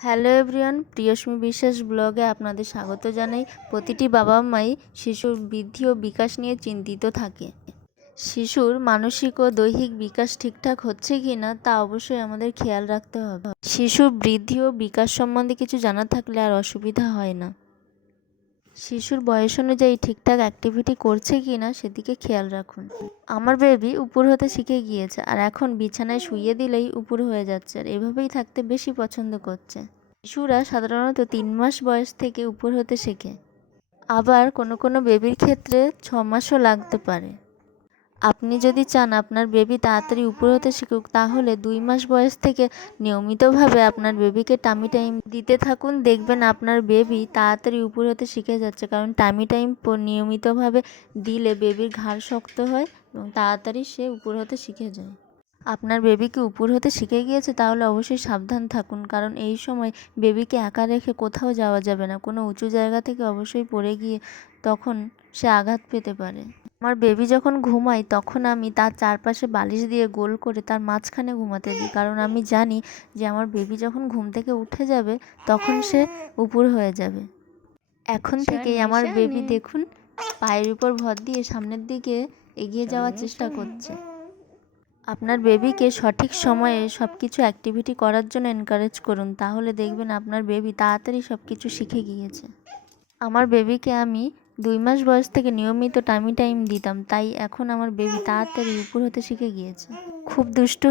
Hello everyone, প্রিয়স্মী বিশ্বাস ব্লগে আপনাদের স্বাগত জানাই। প্রতিটি বাবা মাই শিশুর বৃদ্ধি ও বিকাশ নিয়ে চিন্তিত থাকে। শিশুর মানসিক ও দৈহিক বিকাশ ঠিকঠাক হচ্ছে কি না তা অবশ্যই আমাদের খেয়াল রাখতে হবে। শিশুর বৃদ্ধি ও বিকাশ সম্বন্ধে কিছু জানা থাকলে আর অসুবিধা হয় না। শিশুর বয়স অনুযায়ী ঠিকঠাক অ্যাক্টিভিটি করছে কি না সেদিকে খেয়াল রাখুন। আমার বেবি উপর হতে শিখে গিয়েছে আর এখন বিছানায় শুইয়ে দিলেই উপর হয়ে যাচ্ছে আর এভাবেই থাকতে বেশি পছন্দ করছে। শিশুরা সাধারণত 3 মাস বয়স থেকে উপর হতে শেখে, আবার কোনো কোনো বেবির ক্ষেত্রে 6 মাসও লাগতে পারে। আপনি যদি চান আপনার বেবি তাড়াতাড়ি উপর হতে শিখুক, তাহলে 2 মাস বয়স থেকে নিয়মিতভাবে আপনার বেবিকে টামি টাইম দিতে থাকুন। দেখবেন আপনার বেবি তাড়াতাড়ি উপর হতে শিখে যাচ্ছে, কারণ টামি টাইম নিয়মিতভাবে দিলে বেবির ঘাড় শক্ত হয় এবং তাড়াতাড়ি সে উপর হতে শিখে যায়। আপনার বেবিকে উপর হতে শিখে গিয়েছে তাহলে অবশ্যই সাবধান থাকুন, কারণ এই সময় বেবিকে একা রেখে কোথাও যাওয়া যাবে না। কোনো উঁচু জায়গা থেকে অবশ্যই পড়ে গিয়ে তখন সে আঘাত পেতে পারে। আমার বেবি যখন ঘুমায় তখন আমি তার চারপাশে বালিশ দিয়ে গোল করে তার মাঝখানে ঘুমাতে দিই, কারণ আমি জানি যে আমার বেবি যখন ঘুম থেকে উঠে যাবে তখন সে উপর হয়ে যাবে। এখন থেকেই আমার বেবি দেখুন পায়ের উপর ভর দিয়ে সামনের দিকে এগিয়ে যাওয়ার চেষ্টা করছে। আপনার বেবিকে সঠিক সময়ে সব কিছু অ্যাক্টিভিটি করার জন্য এনকারেজ করুন, তাহলে দেখবেন আপনার বেবি তাড়াতাড়ি সব কিছু শিখে গিয়েছে। আমার বেবিকে আমি 2 মাস বয়স থেকে নিয়মিত টাইম দিতাম, তাই এখন আমার বেবি তাড়াতাড়ি উপর হতে শিখে গিয়েছে। খুব দুষ্টু